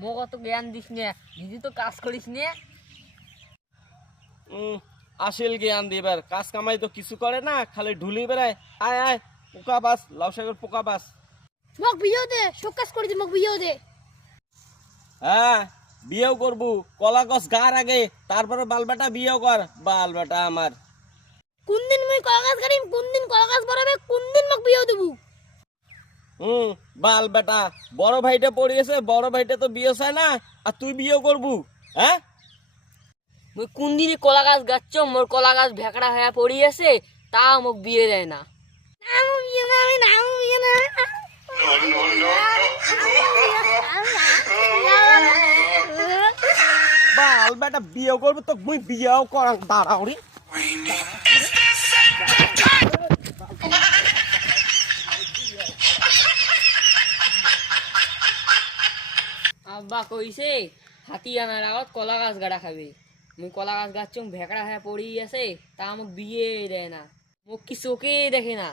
মোক অত জ্ঞান দিস নে, নিজে তো কাজ করিস নে। আসল জ্ঞান দিবার, কাজ কামাই তো কিছু করে না, খালি ঢুলি বেড়ায়। আয় আয়, পোকা বাস, লাউ শাকের পোকা বাস। মোক বিয়েও দে, সব কাজ করে দি, মোক বিয়েও দে। হ্যাঁ, বিয়েও করবো, কলা গছ গার আগে, তারপরে বাল বেটা বিয়েও কর। বাল বেটা আমার কোন দিন মুই কলা গাছ কাটিম, কোন দিন কলা গাছ বড়াবে, কোন দিন মোক বিয়েও দেবো। বাল বেটা, বড় ভাইটা পড়িয়েছে, বড় ভাইটা তো বিয়ে চায় না, আর তুই বিয়েও করবু? হ্যাঁ, মুই কোন দিনে কলা গাছ গাচ্ছ, মোর কলা গাছ ভেকড়া হয়ে পড়ি আছে, তা মোক বিয়ে দেয় না। আমি বিয়ে না, আমি না, আমি বিয়ে না। বাল বেটা বিয়েও করবো তো মুই বিয়েও করাং, দাঁড়াও রে। আব্বা কইছে হাতি আনার আগত কলা গাছ গাড়া খাবে। মুই কলা গাছ গাচ্ছ ভেকড়া হয়ে পড়ি আছে, তা মোক বিয়ে দেয় না, মোক কি চোখে দেখে না।